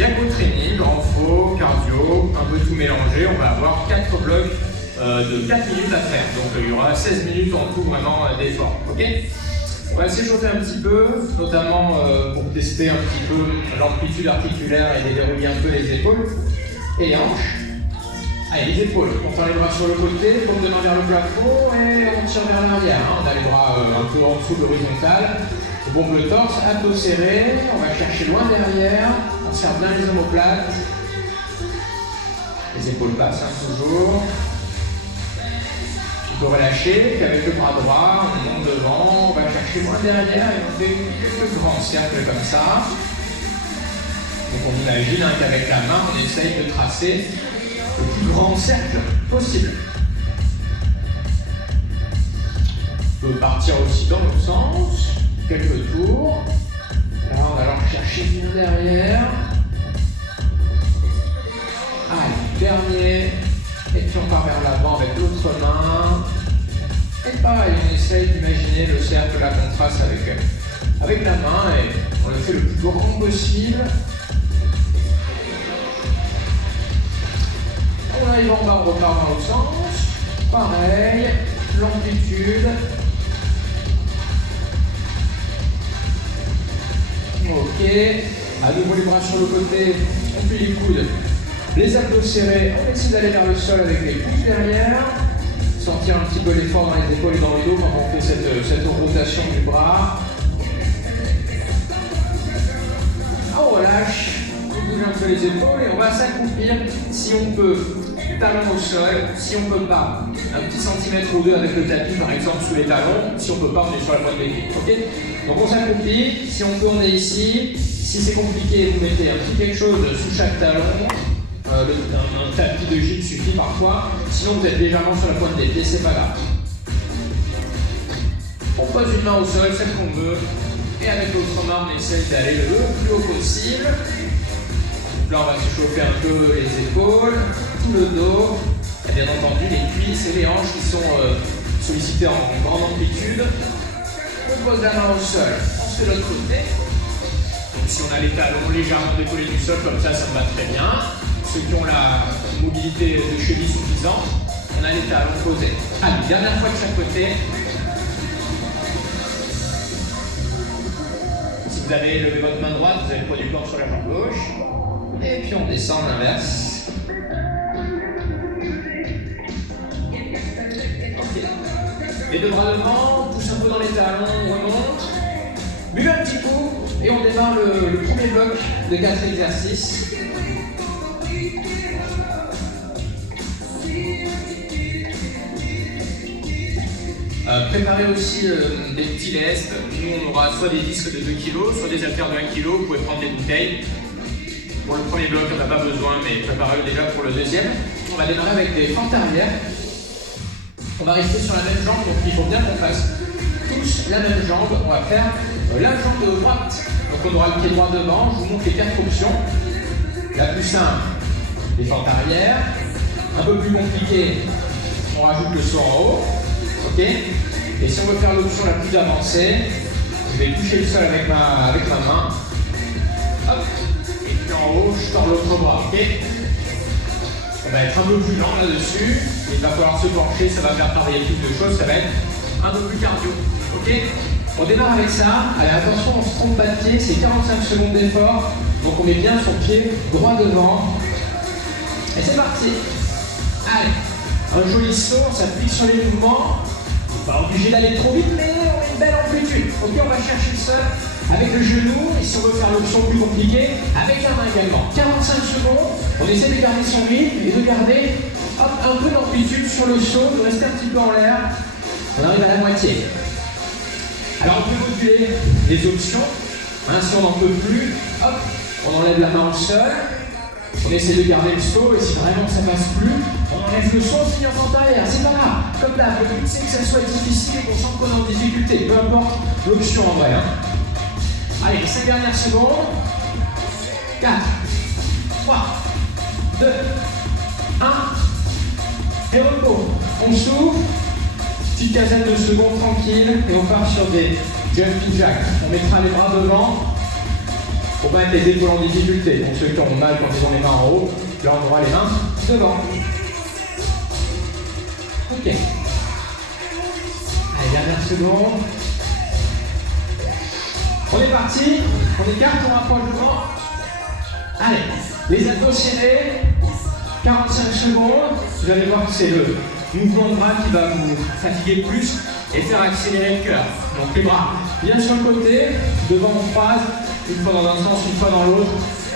Yago training, renfo, cardio, un peu tout mélangé. On va avoir 4 blocs de 4 minutes à faire. Donc il y aura 16 minutes en tout vraiment d'effort. Ok? On va s'échauffer un petit peu, notamment pour tester un petit peu l'amplitude articulaire et déverrouiller un peu les épaules et les hanches. Allez, les épaules, on tend les bras sur le côté, paume de main vers le plafond et on tire vers l'arrière. On a les bras un peu en dessous de l'horizontale. On bombe le torse, abdos serrés, on va chercher loin derrière, on serre bien les omoplates. Les épaules passent toujours. On peut relâcher, puis avec le bras droit, on monte devant, on va chercher loin derrière et on fait quelques grands cercles comme ça. Donc on imagine qu'avec la main, on essaye de tracer le plus grand cercle possible. On peut partir aussi dans l'autre sens, quelques tours. Là, on va alors chercher bien derrière. Allez, dernier. Et puis on part vers l'avant avec l'autre main. Et pareil, on essaye d'imaginer le cercle là qu'on trace avec la main et on le fait le plus grand possible. On arrive en bas, on repart dans l'autre sens. Pareil, l'amplitude. Ok, à nouveau les bras sur le côté, on plie les coudes. Les abdos serrés, on essaie d'aller vers le sol avec les pouces derrière. Sentir un petit peu l'effort dans les épaules et dans le dos quand on fait cette rotation du bras. On relâche, on bouge un peu les épaules et on va s'accroupir si on peut. Talons au sol, si on ne peut pas, un petit centimètre ou deux avec le tapis par exemple sous les talons, si on ne peut pas, on est sur la pointe des pieds. Okay, donc on s'accroupit, si on peut on est ici, si c'est compliqué vous mettez un petit quelque chose sous chaque talon, un tapis de gym suffit parfois, sinon vous êtes légèrement sur la pointe des pieds, c'est pas grave. On pose une main au sol, celle qu'on veut, et avec l'autre main on essaie d'aller le plus haut possible. Là on va s'échauffer un peu les épaules, tout le dos, et bien entendu les cuisses et les hanches qui sont sollicitées en grande amplitude. On pose la main au sol, on se fait de l'autre côté. Donc si on a les talons légèrement décollés du sol comme ça me va très bien. Ceux qui ont la mobilité de cheville suffisante, on a les talons posés. Allez, dernière fois de chaque côté. Si vous avez levé votre main droite, vous avez le poids du corps sur la jambe gauche. Et puis on descend l'inverse. Okay. Les deux bras devant, on pousse un peu dans les talons, on remonte. Buvez un petit coup et on démarre le premier bloc de 4 exercices. Préparez aussi des petits lestes. Nous on aura soit des disques de 2 kg, soit des haltères de 1 kg. Vous pouvez prendre des bouteilles. Pour le premier bloc, on n'a pas besoin, mais préparez-le déjà pour le deuxième. On va démarrer avec des fentes arrière. On va rester sur la même jambe, donc il faut bien qu'on fasse tous la même jambe. On va faire la jambe de droite. Donc on aura le pied droit devant. Je vous montre les 4 options. La plus simple, les fentes arrière. Un peu plus compliqué, on rajoute le saut en haut. Ok. Et si on veut faire l'option la plus avancée, je vais toucher le sol avec ma main. Hop. En haut, je tords l'autre bras, ok? On va être un peu plus lent là-dessus. Il va falloir se pencher, ça va faire travailler plus de choses, ça va être un peu plus cardio, ok? On démarre avec ça. Allez, attention, on se trompe pas de pied, c'est 45 secondes d'effort. Donc on met bien son pied droit devant. Et c'est parti. Allez, un joli saut, on s'applique sur les mouvements. Pas obligé d'aller trop vite, mais on a une belle amplitude. Ok, on va chercher le sol avec le genou, et si on veut faire l'option plus compliquée, avec la main également. 45 secondes, on essaie de garder son rythme et de garder hop, un peu d'amplitude sur le saut, de rester un petit peu en l'air. On arrive à la moitié. Alors on peut moduler les options. Si on n'en peut plus, hop, on enlève la main au sol. On essaie de garder le saut, et si vraiment ça passe plus, on enlève le saut, on finit en fente arrière. C'est pas grave. Comme là, le but c'est que ça soit difficile et qu'on sente qu'on est en difficulté. Peu importe l'option en vrai. Allez, 5 dernières secondes. 4, 3, 2, 1. Et repos. On s'ouvre. Petite quinzaine de secondes tranquille. Et on part sur des jumping jacks. On mettra les bras devant. Pour pas mettre les épaules en difficulté. Donc ceux qui ont mal quand ils ont les mains en haut, là on aura les mains devant. Ok. Allez, dernière seconde. On est parti. On écarte, on rapproche devant. Allez, les abdos serrés. 45 secondes. Vous allez voir que c'est le mouvement de bras qui va vous fatiguer plus et faire accélérer le cœur. Donc les bras bien sur le côté, devant on croise, une fois dans un sens, une fois dans l'autre.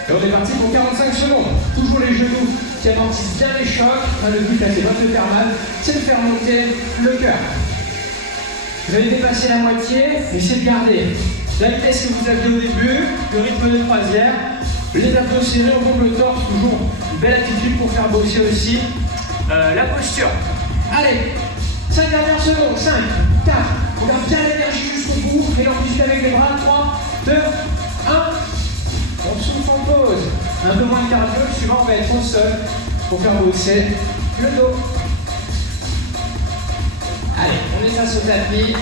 Et on est parti pour 45 secondes. Toujours les genoux qui amortissent bien les chocs. Le but là, c'est pas de faire mal, c'est de faire monter le cœur. Vous avez dépassé la moitié, essayez de garder la vitesse que vous aviez au début, le rythme de croisière. Les abdos serrés, on bombe le torse, toujours une belle attitude pour faire bosser aussi la posture. Allez, 5 dernières secondes, 5, 4, on garde bien l'énergie jusqu'au bout, et l'amplitude avec les bras, 3, 2, 1, on souffle en pause. Un peu moins de cardio, le suivant on va être au sol pour faire bosser le dos. Allez, on est face au tapis.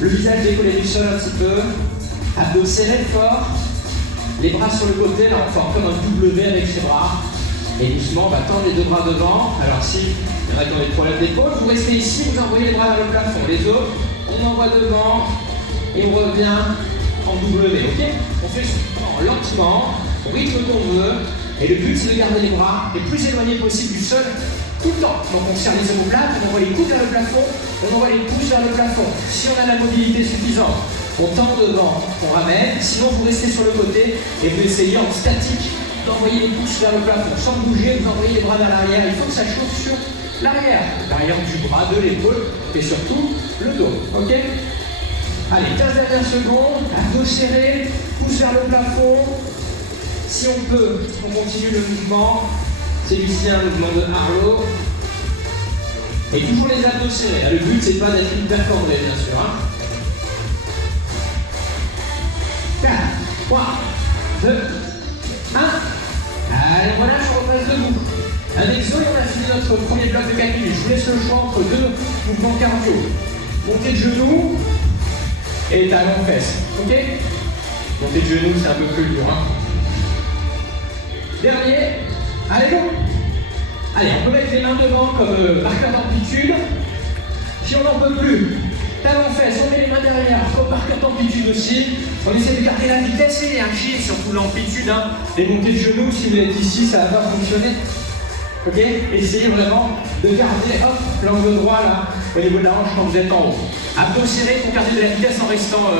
Le visage décollé du sol un petit peu. Abdos serrés fort. Les bras sur le côté, là on forme comme un W avec ses bras. Et doucement, on va tendre les deux bras devant. Alors si il y en a qui ont des problèmes d'épaule, vous restez ici, vous envoyez les bras vers le plafond. Les autres, on envoie devant et on revient en W, ok? On fait lentement, au rythme qu'on veut. Et le but c'est de garder les bras les plus éloignés possible du sol tout le temps. Donc on serre les omoplates, on envoie les coudes vers le plafond, on envoie les pouces vers le plafond. Si on a la mobilité suffisante, on tend devant, on ramène. Sinon vous restez sur le côté et vous essayez en statique d'envoyer les pouces vers le plafond. Sans bouger, vous envoyez les bras vers l'arrière. Il faut que ça chauffe sur l'arrière. L'arrière du bras, de l'épaule et surtout le dos. Ok? Allez, 15 dernières secondes, abdos serrés, pouces vers le plafond. Si on peut, on continue le mouvement. Celui-ci un mouvement de Harlow. Et toujours les abdos serrés. Le but c'est pas d'être hyper cambré bien sûr. 4, 3, 2, 1. Allez, on relâche, on repasse debout. Un exo et on a fini notre premier bloc de 4 minutes. Je vous laisse le choix entre deux mouvements cardio. Montée de genoux et talons fesses. Ok? Montée de genoux, c'est un peu plus dur. Dernier. Allez, go! Allez, on peut mettre les mains devant comme marqueur d'amplitude. Si on n'en peut plus, talons fesses, on met les mains derrière, comme marqueur d'amplitude aussi. On essaie de garder la vitesse et l'énergie, et surtout l'amplitude. Les montées de genoux, si vous êtes ici, ça ne va pas fonctionner. Ok? Essayez vraiment de garder l'angle droit là, au niveau de la hanche quand vous êtes en haut. Abdos serrés pour garder de la vitesse en restant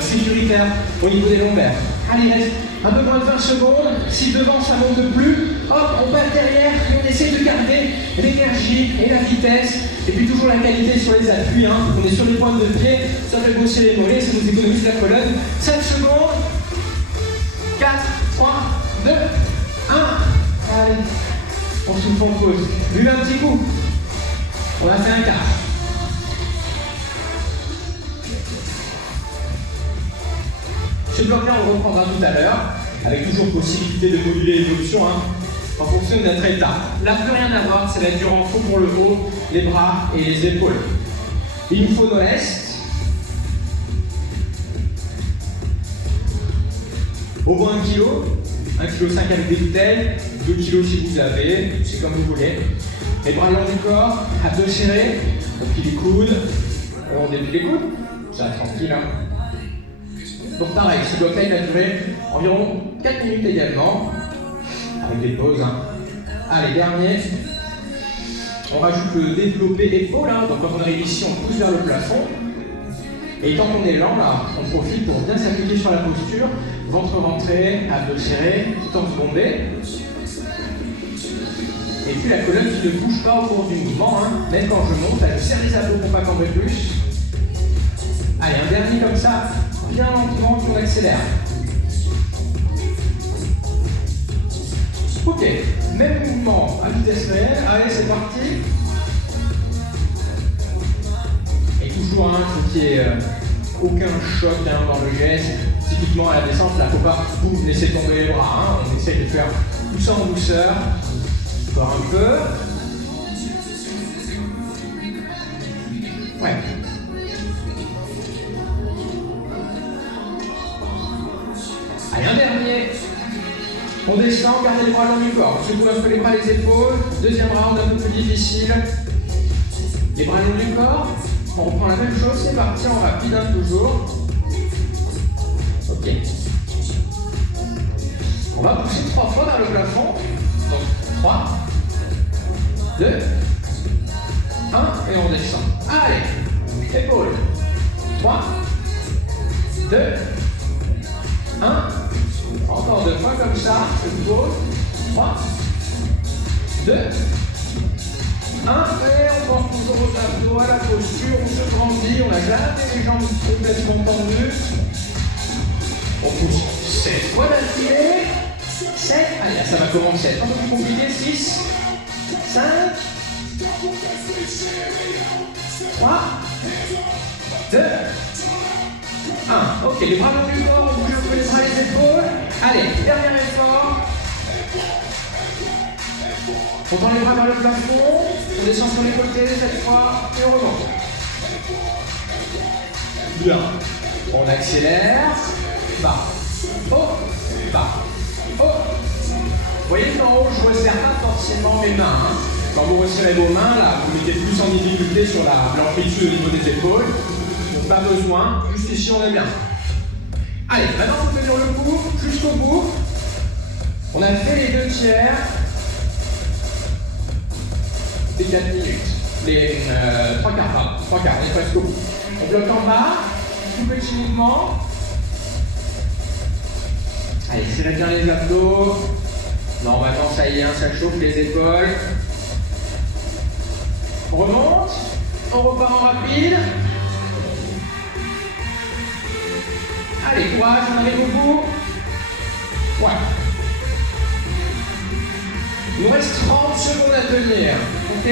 sécuritaire au niveau des lombaires. Allez, reste un peu moins de 20 secondes. Si devant ça ne monte plus, hop, on passe derrière et on essaie de garder l'énergie et la vitesse. Et puis toujours la qualité sur les appuis. On est sur les pointes de pied, ça fait bosser les mollets, ça nous économise la colonne. 5 secondes. 4, 3, 2, 1. Allez. On souffle en pause. Buvez un petit coup. On a fait un quart. Ce bloc-là, on le reprendra tout à l'heure, avec toujours possibilité de moduler l'évolution en fonction de notre état. Là, plus rien à voir, ça va être du renfort pour le haut, les bras et les épaules. Il nous faut nos lestes. Au moins 1 kg. 1,5 kg avec des bouteilles, 2 kg si vous avez, c'est comme vous voulez. Les bras long du corps, abdos serrés, on plie les coudes, on déplie les coudes, ça va tranquille. Donc pareil, ce bloc-là il va durer environ 4 minutes également, avec des pauses. Allez, dernier, on rajoute le développé épaule, donc quand on arrive ici, on pousse vers le plafond. Et tant qu'on est lent, là, on profite pour bien s'appliquer sur la posture, ventre rentré, abdos serrés, torse bombé. Et puis la colonne qui ne bouge pas au cours du mouvement, même quand je monte, je serre les abdos pour pas cambrer plus. Allez, un dernier comme ça, bien lentement, puis on accélère. Ok, même mouvement à vitesse réelle, allez c'est parti. Et toujours, il faut qu'il n'y ait aucun choc dans le geste. Typiquement à la descente, là, il ne faut pas vous laisser tomber les bras. On essaie de faire tout ça en douceur. Encore un peu. Ouais. On descend, gardez les bras le long du corps. On secoue un peu les bras, les épaules. Deuxième round, un peu plus difficile. Les bras le long du corps. On reprend la même chose, c'est parti en rapide, hein, toujours. Ok. On va pousser 3 fois vers le plafond. Donc 3, 2, 1 et on descend. Allez, épaule. 3, 2, 1. Encore 2 fois comme ça. Épaule. 3, 2, 1. Et on pense toujours aux abdos, à la posture, on se grandit, on a jamais les jambes complètement tendues. On pousse 7 fois d'affilée. 7, allez, ça va commencer à être un peu plus compliqué. 6, 5, 3, 2, 1. Ok, les bras le long du corps, on bouge un peu les bras, les épaules. Allez, dernier effort. On tend les bras vers le plafond, on descend sur les côtés cette fois et on remonte. Bien. On accélère. Bas. Haut. Bas. Haut. Vous voyez qu'en haut, je ne resserre pas forcément mes mains. Hein. Quand vous resserrez vos mains, là, vous mettez plus en difficulté sur l'amplitude au niveau des épaules. Donc pas besoin, juste ici on est bien. Allez, maintenant il faut tenir le coup jusqu'au bout. On a fait les 2 tiers. Les 4 minutes. Les 3 quarts, pardon. 3 quarts, on est presque au bout. On bloque en bas, tout petit mouvement. Allez, serrez bien les abdos. Normalement, ça y est, hein, ça chauffe les épaules. On remonte. On repart en rapide. Allez, courage, on arrive au bout. Ouais. Il nous reste 30 secondes à tenir. Ok?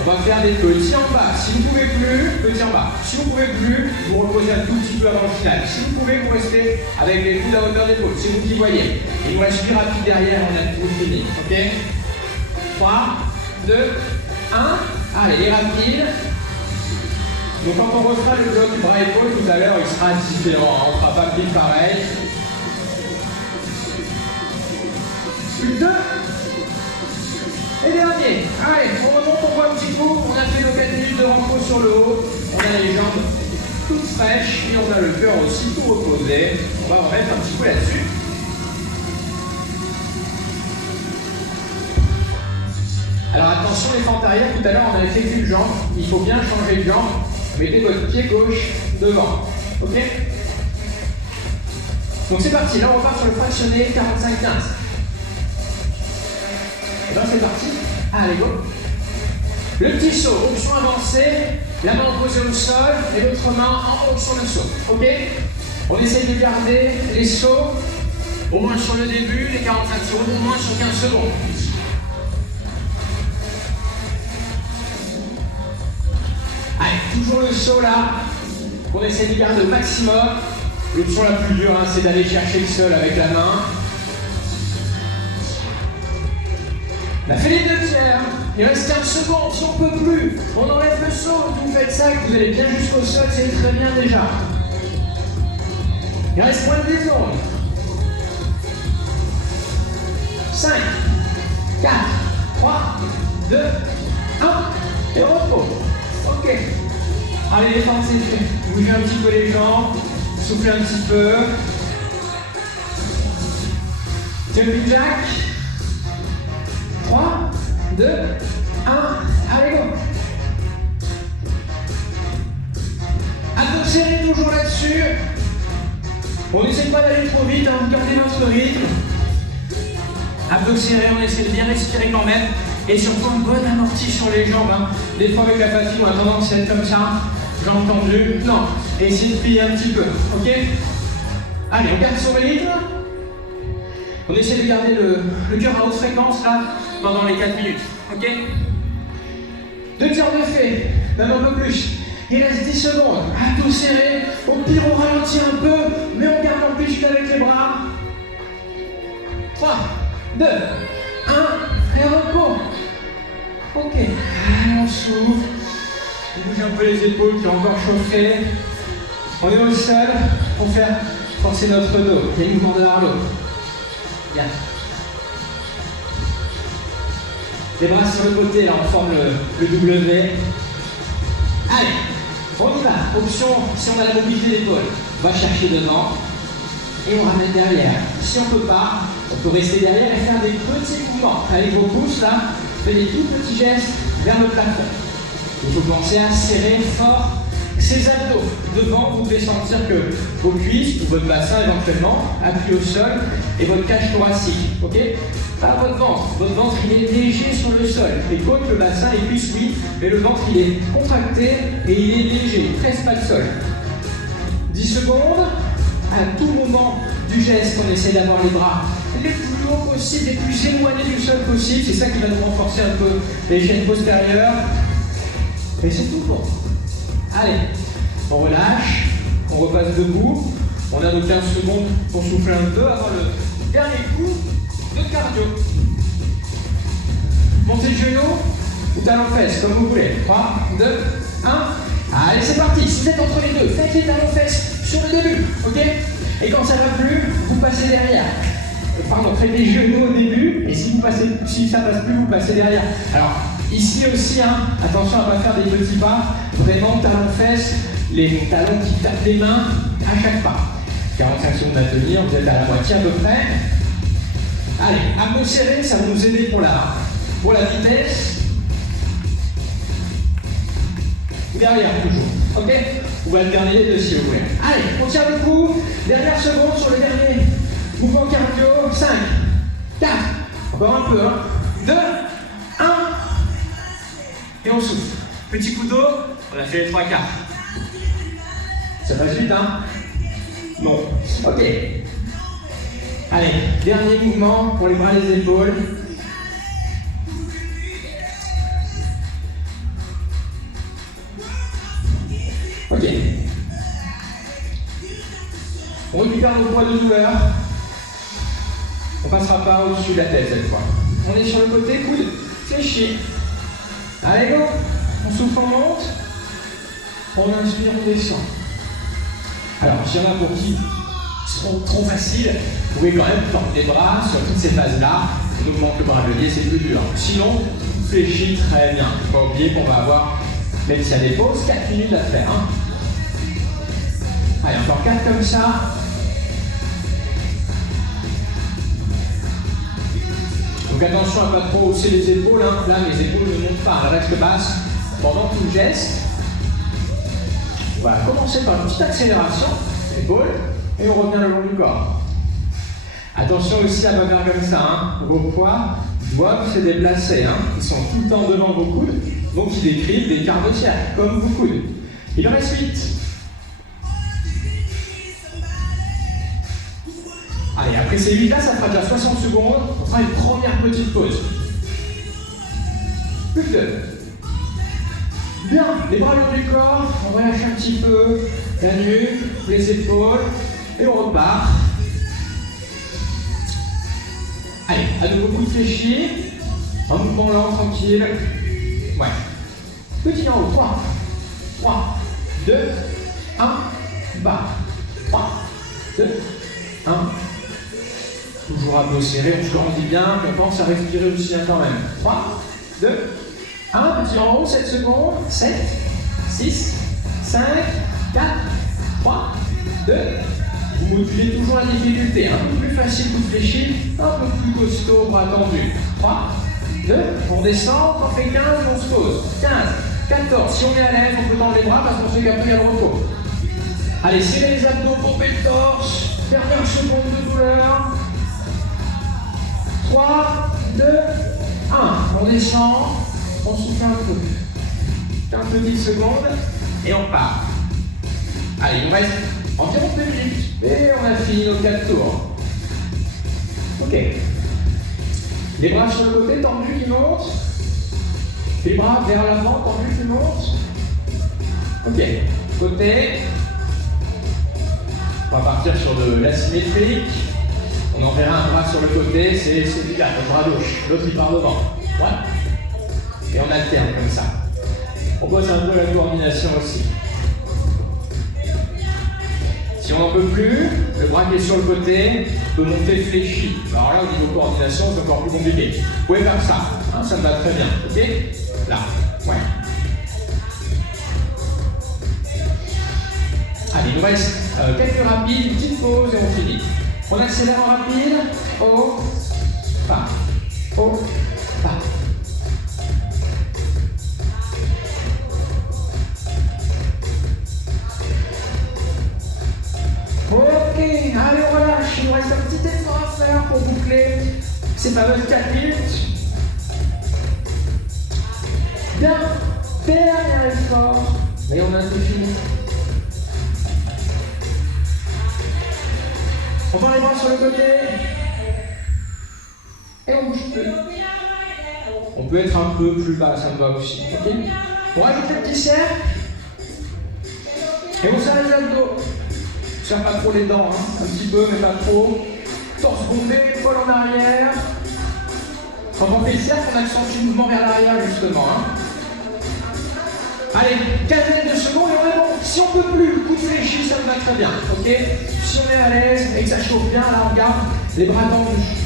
On va faire des petits en bas. Si vous ne pouvez plus, petits en bas. Si vous ne pouvez plus, vous reposez un tout petit peu avant le final. Si vous pouvez, vous restez avec les coudes à hauteur d'épaule. C'est vous qui voyez. Il nous reste 8 rapides derrière, on a tout fini. Ok? 3, 2, 1. Allez, les rapides. Donc quand on refera le bloc bras-épaule tout à l'heure, il sera différent. On ne fera pas pile pareil. 2. Et dernier. Allez, on remonte, on voit un petit coup. On a fait nos 4 minutes de repos sur le haut. On a les jambes toutes fraîches et on a le cœur aussi tout reposé. On va remettre un petit coup là-dessus. Alors attention les fentes arrière, tout à l'heure on avait fait qu'une jambe. Il faut bien changer de jambe. Mettez votre pied gauche devant. Ok? Donc c'est parti, là on repart sur le fractionné 45-15. Et bien c'est parti. Allez, go. Le petit saut, option avancée, la main posée au sol et l'autre main en haut sur le saut. Ok? On essaye de garder les sauts au moins sur le début, les 45 secondes, au moins sur 15 secondes. Allez, toujours le saut là, on essaie de garder au maximum. L'option la plus dure, hein, c'est d'aller chercher le sol avec la main. On a fait les 2 tiers, il reste 15 secondes, si on ne peut plus, on enlève le saut, vous faites ça, que vous allez bien jusqu'au sol, c'est très bien déjà. Il reste moins de 10 secondes. 5, 4, 3, 2, 1, et repos. Ok. Allez, les fentes, c'est fait. Bougez un petit peu les jambes, soufflez un petit peu. Jumping jack. 3, 2, 1, allez go. Abdos serrés toujours là-dessus. On n'essaie pas d'aller trop vite, hein, gardez votre rythme. Abdos serrés, on essaie de bien respirer quand même. Et surtout une bonne amortie sur les jambes. Hein. Des fois avec la fatigue, on a tendance à être comme ça, jambes tendues. Non, essayez de plier un petit peu, ok? Allez, on garde son rythme. On essaie de garder le cœur à haute fréquence là, pendant les 4 minutes, ok? 2 tiers de fait, même un peu plus. Il reste 10 secondes, abdos serrés. Au pire, on ralentit un peu, mais on garde l'amplitude avec les bras. 3, 2, 1, et repos. Ok, allez, on souffle. On bouge un peu les épaules qui ont encore chauffé. On est au sol pour faire forcer notre dos. Il y a une mouvement de l'autre. Bien. Les bras sur le côté, là, on forme le W. Allez, on y va. Option, si on a la mobilité d'épaule, on va chercher devant et on ramène derrière. Si on ne peut pas, on peut rester derrière et faire des petits mouvements. Avec vos pouces, là, faites des tout petits gestes vers le plafond. Il faut penser à serrer fort ces abdos. Devant, vous devez sentir que vos cuisses, ou votre bassin éventuellement, appuient au sol et votre cage thoracique. Ok? Pas votre ventre. Votre ventre, il est léger sur le sol. Les côtes, le bassin, les cuisses, oui, mais le ventre, il est contracté et il est léger. Il ne presse pas le sol. 10 secondes. À tout moment du geste, on essaie d'avoir les bras les plus hauts possibles, les plus éloignés du sol possible. C'est ça qui va nous renforcer un peu les chaînes postérieures. Et c'est tout bon. Allez, on relâche, on repasse debout. On a nos 15 secondes pour souffler un peu avant le dernier coup de cardio. Montez le genou ou talon-fesse, comme vous voulez. 3, 2, 1. Allez, c'est parti. Si vous êtes entre les deux, faites les talons-fesses sur le début, ok? Et quand ça ne va plus, vous passez derrière. Pardon, faites les genoux au début, et si ça passe plus, vous passez derrière. Alors, ici aussi, attention à ne pas faire des petits pas. Vraiment, talons-fesses, les talons qui tapent les mains à chaque pas. 45 secondes à tenir, vous êtes à la moitié à peu près. Allez, abdos serrés, ça va nous aider pour la vitesse. Derrière toujours, ok? Ou alterner les deux si vous voulez. Allez, on tient le coup. Dernière seconde sur le dernier mouvement cardio. 5, 4, encore un peu, 2, 1. Et on souffle. Petit coup d'eau, on a fait les 3 quarts. Ça passe vite, hein? Non. Ok. Allez, dernier mouvement pour les bras et les épaules. Ok. On récupère nos poids de douleur. On passera pas au-dessus de la tête cette fois. On est sur le côté, coude fléchi. Allez, go. On souffle, on monte. On inspire, on descend. Alors, s'il y en a pour qui seront trop faciles, vous pouvez quand même tendre les bras sur toutes ces phases-là. On augmente le bras levier, c'est plus dur. Sinon, fléchis très bien. Il ne faut pas oublier qu'on va avoir, même s'il y a des pauses, 4 minutes à faire. Allez, encore 4 comme ça. Donc attention à ne pas trop hausser les épaules. Là, les épaules ne montent pas, elles restent basses pendant tout le geste. On va commencer par une petite accélération, épaules, et on revient le long du corps. Attention aussi à ne pas faire comme ça. Vos poids doivent se déplacer. Ils sont tout le temps devant vos coudes, donc ils décrivent des quarts de cercle, comme vos coudes. Il en reste 8. Allez, après ces 8 là, ça fera déjà 60 secondes. On fera une première petite pause. Plus que 2. Bien, les bras le long du corps, on relâche un petit peu la nuque, les épaules, et on repart. Allez, à nouveau coup de fléchi, un mouvement lent, tranquille. Ouais. Petit en haut, 3, 2, 1, bas. 3, 2, 1. Toujours abdos serrés, on se grandit bien, on pense à respirer aussi quand même. 3, 2, 1, petit en haut, 7 secondes, 7, 6, 5, 4, 3, 2, vous modulez toujours la difficulté, un peu plus facile, coup fléchi, un peu plus costaud, bras tendus. 3, 2, on descend, on fait 15, on se pose. 15, 14, si on est à l'aise, on peut tendre les bras parce qu'on sait qu'après il y a le repos. Allez, serrez les abdos, pompez le torse, dernière seconde de douleur. 3, 2, 1, on descend. On souffle un peu. 15 petites secondes et on part. Allez, on reste environ 2 minutes et on a fini nos 4 tours. Ok. Les bras sur le côté tendus qui montent. Les bras vers l'avant tendus qui montent. Ok. Côté. On va partir sur de l'asymétrique. On enverra un bras sur le côté, c'est celui-là, notre bras gauche. L'autre il part devant. Ouais. Et on alterne comme ça. On bosse un peu la coordination aussi. Si on n'en peut plus, le bras qui est sur le côté peut monter fléchi. Alors là, au niveau coordination, c'est encore plus compliqué. Vous pouvez faire ça, hein, ça me va très bien. Ok? Là, ouais. Allez, il nous reste quelques rapides, une petite pause et on finit. On accélère en rapide. Haut, pas. Haut, pas. Ok, allez on relâche, il nous reste un petit effort à faire pour boucler ces fameuses 4 minutes. Bien, dernier effort, et on a tout fini. On prend les bras sur le côté, et on bouge plus. On peut être un peu plus bas, ça me va aussi. Ok, on rajoute le petit cercle, et on serre les abdos. Serre pas trop les dents, hein. Un petit peu, mais pas trop. Torse gonflé, épaule en arrière. Quand on fait le cercle, on accentue le mouvement vers l'arrière, justement. Hein. Allez, 15 secondes et on est bon. Si on peut plus, coup de fléchi, ça me va très bien. Ok? Si on est à l'aise et que ça chauffe bien, là, on garde les bras tendus.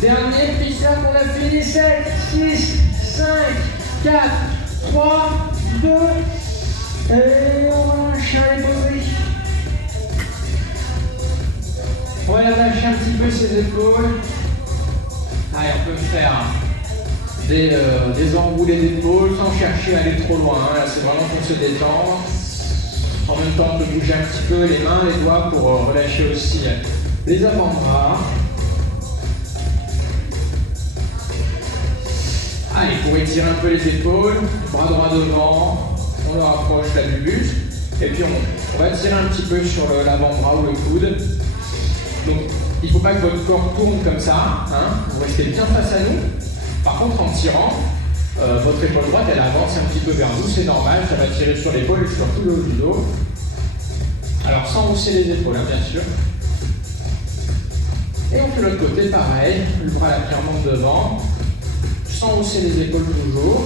Dernier petit cercle, on a fini. 7, 6, 5, 4, 3, 2. Et on va lâcher les poser. On va relâcher un petit peu ses épaules. Allez, on peut faire des enroulés d'épaules sans chercher à aller trop loin. Hein. Là, c'est vraiment pour se détendre. En même temps, on peut bouger un petit peu les mains, les doigts pour relâcher aussi les avant-bras. Allez, pour étirer un peu les épaules, bras droit devant, on le rapproche là du buste. Et puis on va tirer un petit peu sur l'avant-bras ou le coude. Donc, il ne faut pas que votre corps tourne comme ça, hein. Vous restez bien face à nous. Par contre, en tirant, votre épaule droite, elle avance un petit peu vers vous, c'est normal, ça va tirer sur l'épaule et sur tout le haut du dos. Alors, sans hausser les épaules, hein, bien sûr. Et on fait l'autre côté, pareil, le bras la pierre monte devant, sans hausser les épaules toujours.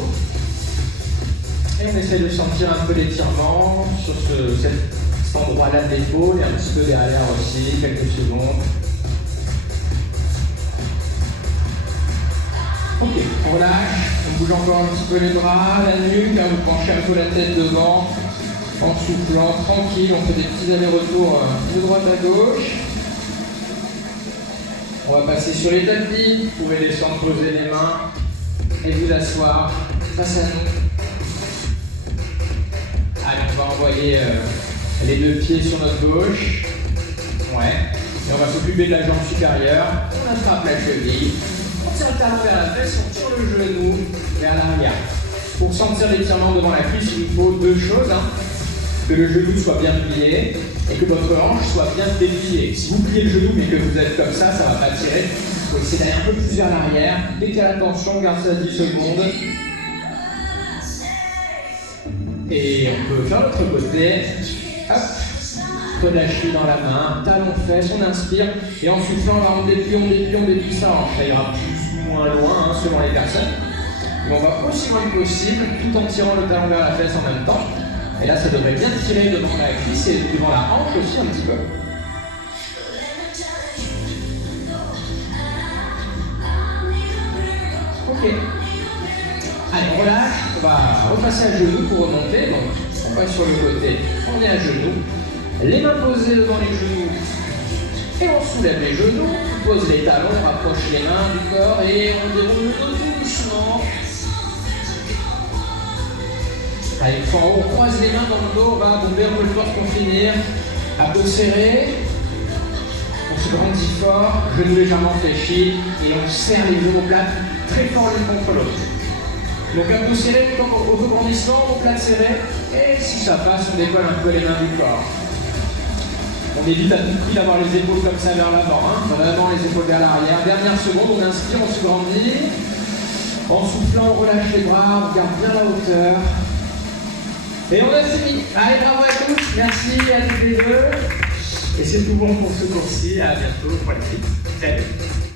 Et on essaie de sentir un peu l'étirement sur cet endroit-là de l'épaule et un petit peu derrière aussi, quelques secondes. Ok, on relâche, on bouge encore un petit peu les bras, la nuque, hein, vous penchez un peu la tête devant, en soufflant, tranquille, on fait des petits allers-retours de droite à gauche. On va passer sur les tapis, vous pouvez descendre, poser les mains et vous asseoir face à nous. Allez, on va envoyer les deux pieds sur notre gauche. Ouais. Et on va s'occuper de la jambe supérieure. On attrape la cheville. On tire le talon vers la fesse, on tire le genou vers l'arrière. Pour sentir l'étirement devant la cuisse, il nous faut deux choses. Hein. Que le genou soit bien plié et que votre hanche soit bien dépliée. Si vous pliez le genou mais que vous êtes comme ça ne va pas tirer. Il faut essayer d'aller un peu plus vers l'arrière. Dès qu'il y a la tension, on garde ça 10 secondes. Et on peut faire l'autre côté. Hop. Relâche dans la main, talon fesse, on inspire. Et en soufflant, on déplie sa hanche. Ça ira plus ou moins loin, hein, selon les personnes. Mais on va aussi loin que possible, tout en tirant le talon vers la fesse en même temps. Et là, ça devrait bien tirer devant la cuisse et devant la hanche aussi un petit peu. Ok. Allez, on relâche. On va repasser à genoux pour remonter. Donc, on passe sur le côté. On est à genoux. Les mains posées devant les genoux. Et on soulève les genoux. On pose les talons. On rapproche les mains du corps. Et on déroule le dos tout doucement. Allez, en haut, on croise les mains dans le dos, on va bomber un peu le fort pour finir. Abdos serrés. On se grandit fort, genoux légèrement fléchis et on serre les omoplates très fort l'une contre l'autre. Donc abdos serrés, auto-grandissement, omoplates serrées. Et si ça passe, on décolle un peu les mains du corps. On évite à tout prix d'avoir les épaules comme ça vers l'avant. Hein. Vraiment les épaules vers l'arrière. Dernière seconde, on inspire, on se grandit. En soufflant, on relâche les bras, on garde bien la hauteur. Et on a fini. Allez, bravo à tous. Merci à tous les deux. Et c'est tout bon pour ce cours-ci. À bientôt pour la suite. Salut.